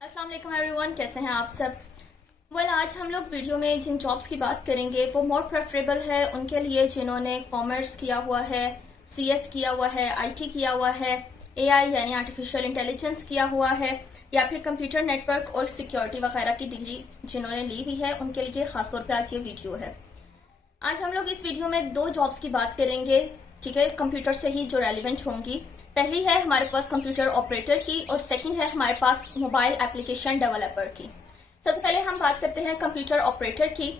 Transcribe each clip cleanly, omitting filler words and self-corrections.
अस्सलाम वालेकुम एवरीवन, कैसे हैं आप सब। आज हम लोग वीडियो में जिन जॉब्स की बात करेंगे वो मोर प्रेफरेबल है उनके लिए जिन्होंने कॉमर्स किया हुआ है, सीएस किया हुआ है, आईटी किया हुआ है, एआई यानी आर्टिफिशियल इंटेलिजेंस किया हुआ है, या फिर कंप्यूटर नेटवर्क और सिक्योरिटी वगैरह की डिग्री जिन्होंने ली हुई है उनके लिए खासतौर पर आज ये वीडियो है। आज हम लोग इस वीडियो में दो जॉब्स की बात करेंगे, ठीक है, कंप्यूटर से ही जो रेलिवेंट होंगी। पहली है हमारे पास कंप्यूटर ऑपरेटर की और सेकंड है हमारे पास मोबाइल एप्लीकेशन डेवलपर की। सबसे पहले हम बात करते हैं कंप्यूटर ऑपरेटर की।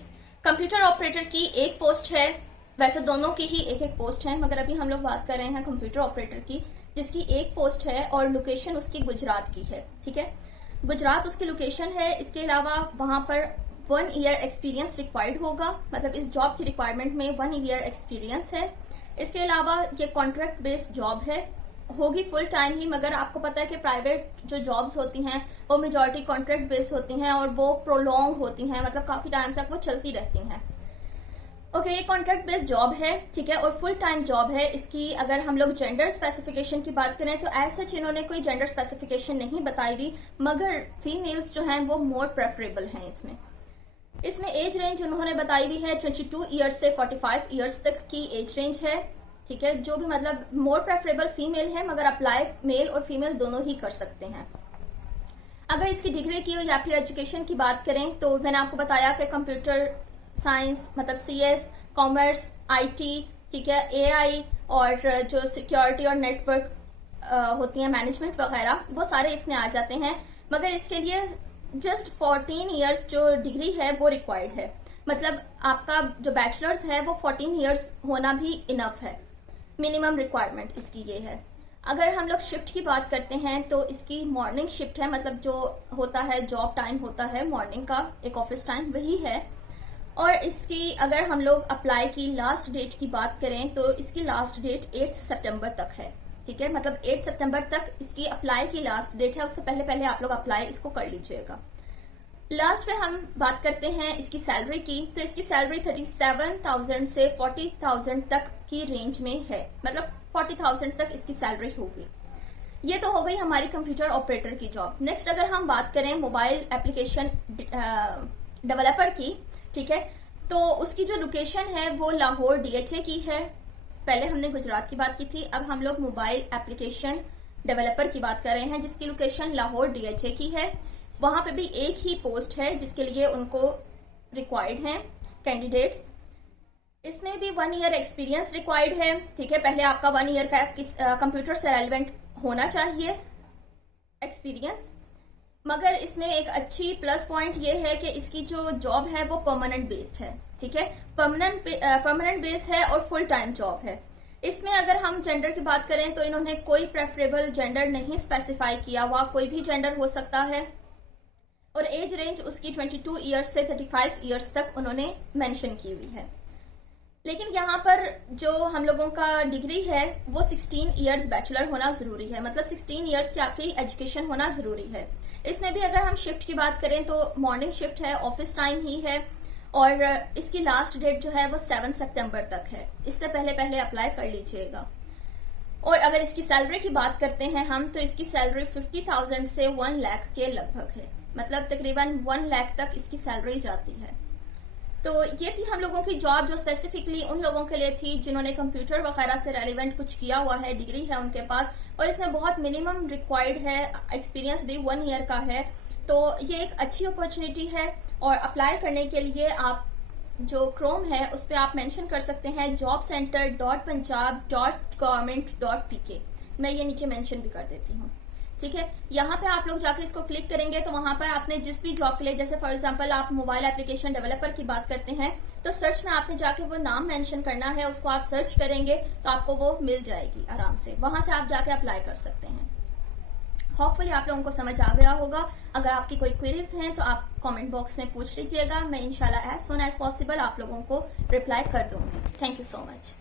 कंप्यूटर ऑपरेटर की एक पोस्ट है, वैसे दोनों की ही एक एक पोस्ट है, मगर अभी हम लोग बात कर रहे हैं कंप्यूटर ऑपरेटर की जिसकी एक पोस्ट है और लोकेशन उसकी गुजरात की है। ठीक है, गुजरात उसकी लोकेशन है। इसके अलावा वहां पर 1 ईयर एक्सपीरियंस रिक्वायर्ड होगा, मतलब इस जॉब की रिक्वायरमेंट में 1 ईयर एक्सपीरियंस है। इसके अलावा ये कॉन्ट्रैक्ट बेस्ड जॉब है, होगी फुल टाइम ही, मगर आपको पता है कि प्राइवेट जो जॉब्स होती हैं वो मेजॉरिटी कॉन्ट्रैक्ट बेस्ड होती हैं और वो प्रोलॉन्ग होती हैं, मतलब काफी टाइम तक वो चलती रहती हैं। ओके, ये कॉन्ट्रैक्ट बेस्ड जॉब है, ठीक है, और फुल टाइम जॉब है। इसकी अगर हम लोग जेंडर स्पेसिफिकेशन की बात करें तो ऐसा इन्होंने कोई जेंडर स्पेसिफिकेशन नहीं बताई हुई, मगर फीमेल्स जो हैं वो मोर प्रेफरेबल हैं इसमें एज रेंज उन्होंने बताई हुई है 22 ईयर्स से 45 ईयर्स तक की एज रेंज है। ठीक है, जो भी मतलब मोर प्रेफरेबल फीमेल है, मगर अप्लाई मेल और फीमेल दोनों ही कर सकते हैं। अगर इसकी डिग्री की हो या फिर एजुकेशन की बात करें तो मैंने आपको बताया कि कंप्यूटर साइंस मतलब सीएस, कॉमर्स, आईटी, ठीक है, एआई और जो सिक्योरिटी और नेटवर्क होती है, मैनेजमेंट वगैरह, वो सारे इसमें आ जाते हैं। मगर इसके लिए जस्ट 14 ईयर्स जो डिग्री है वो रिक्वायर्ड है, मतलब आपका जो बैचलर्स है वो 14 ईयर्स होना भी इनफ है। मिनिमम रिक्वायरमेंट इसकी ये है। अगर हम लोग शिफ्ट की बात करते हैं तो इसकी मॉर्निंग शिफ्ट है, मतलब जो होता है जॉब टाइम होता है मॉर्निंग का, एक ऑफिस टाइम वही है। और इसकी अगर हम लोग अप्लाई की लास्ट डेट की बात करें तो इसकी लास्ट डेट 8 सितंबर तक है। ठीक है, मतलब 8 सितंबर तक इसकी अप्लाई की लास्ट डेट है, उससे पहले पहले आप लोग अप्लाई इसको कर लीजिएगा। लास्ट में हम बात करते हैं इसकी सैलरी की, तो इसकी सैलरी 37,000 से 40,000 तक की रेंज में है, मतलब 40,000 तक इसकी सैलरी होगी। ये तो हो गई हमारी कंप्यूटर ऑपरेटर की जॉब। नेक्स्ट अगर हम बात करें मोबाइल एप्लीकेशन डेवलपर की, ठीक है, तो उसकी जो लोकेशन है वो लाहौर डीएचए की है। पहले हमने गुजरात की बात की थी, अब हम लोग मोबाइल एप्लीकेशन डेवलपर की बात कर रहे हैं जिसकी लोकेशन लाहौर डीएचए की है। वहां पे भी एक ही पोस्ट है जिसके लिए उनको रिक्वायर्ड हैं कैंडिडेट्स। इसमें भी 1 ईयर एक्सपीरियंस रिक्वायर्ड है। ठीक है, पहले आपका 1 ईयर का कंप्यूटर से रेलिवेंट होना चाहिए एक्सपीरियंस। मगर इसमें एक अच्छी प्लस पॉइंट ये है कि इसकी जो जॉब है वो परमानेंट बेस्ड है। ठीक है, परमानेंट बेस है और फुल टाइम जॉब है। इसमें अगर हम जेंडर की बात करें तो इन्होंने कोई प्रेफरेबल जेंडर नहीं स्पेसिफाई किया हुआ, कोई भी जेंडर हो सकता है। और एज रेंज उसकी 22 ईयर्स से 35 ईयर्स तक उन्होंने मेंशन की हुई है। लेकिन यहाँ पर जो हम लोगों का डिग्री है वो 16 ईयर्स बैचलर होना जरूरी है, मतलब 16 ईयर्स की आपकी एजुकेशन होना जरूरी है। इसमें भी अगर हम शिफ्ट की बात करें तो मॉर्निंग शिफ्ट है, ऑफिस टाइम ही है, और इसकी लास्ट डेट जो है वो 7 सितंबर तक है, इससे पहले पहले अप्लाई कर लीजिएगा। और अगर इसकी सैलरी की बात करते हैं हम तो इसकी सैलरी 50,000 से 1 लाख के लगभग है, मतलब तकरीबन 1 लाख तक इसकी सैलरी जाती है। तो ये थी हम लोगों की जॉब जो स्पेसिफिकली उन लोगों के लिए थी जिन्होंने कंप्यूटर वगैरह से रेलिवेंट कुछ किया हुआ है, डिग्री है उनके पास, और इसमें बहुत मिनिमम रिक्वायर्ड है, एक्सपीरियंस भी 1 ईयर का है। तो ये एक अच्छी अपॉर्चुनिटी है और अप्लाई करने के लिए आप जो क्रोम है उस पर आप मेंशन कर सकते हैं jobcenter.punjab.government.pk। मैं ये नीचे मेंशन भी कर देती हूँ। ठीक है, यहाँ पे आप लोग जाके इसको क्लिक करेंगे तो वहां पर आपने जिस भी जॉब के लिए, जैसे फॉर एग्जांपल आप मोबाइल एप्लीकेशन डेवलपर की बात करते हैं तो सर्च में आपने जाके वो नाम मेंशन करना है, उसको आप सर्च करेंगे तो आपको वो मिल जाएगी आराम से, वहां से आप जाके अप्लाई कर सकते हैं। होपफुली आप लोगों को समझ आ गया होगा। अगर आपकी कोई क्वेरीज हैं तो आप कमेंट बॉक्स में पूछ लीजिएगा, मैं इंशाल्लाह एज सून एज पॉसिबल आप लोगों को रिप्लाई कर दूंगी। Thank you so much.